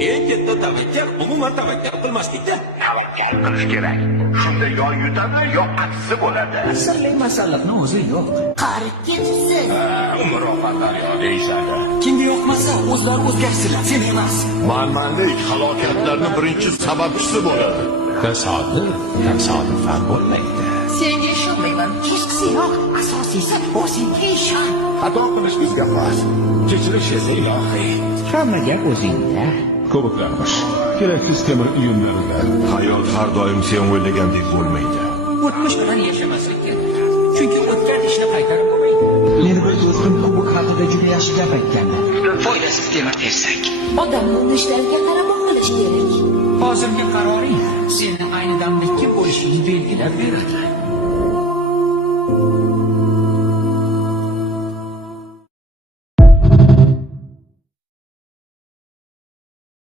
Eng katta tavakkal umuman tavakkal qilmaslikda. Tavakkal qilish kerak. Shunda yo yutadi, yo aksi bo'ladi. Sirli masalliqni o'zi yo'q. Qarib ketibsiz. Umr oqanlar yo deyishadi. Kimga yoqmasa o'zlari o'zgarsinlar, sen emas. Manmanlik halokatlarning birinchi sababchisi bo'ladi. Tasodifan bo'lmaydi. Senga ishonmayman. Kechqisi yo'q. Asosiysi o'zingga ishon. Xato qilish bizga xos. Kechirish esa ilohiy. Hamma gap o'zingda. Ko'plarmish. Keraksiz temir uyumlarida. Hayot har doim sen o'ylagandek bo'lmaydi. O'tmish bilan yashamaslik kerak. Chunki o'tgan ishni qaytarib bo'lmaydi. Meni bir do'stim bu haqida juda yaxshi gap aytgandi. Foydasiz temir tersak. Odamni unishlariga qarab qilish kerak. Hozirgi qaroring sening ayni damda kim bo'lishingni belgilab beradi.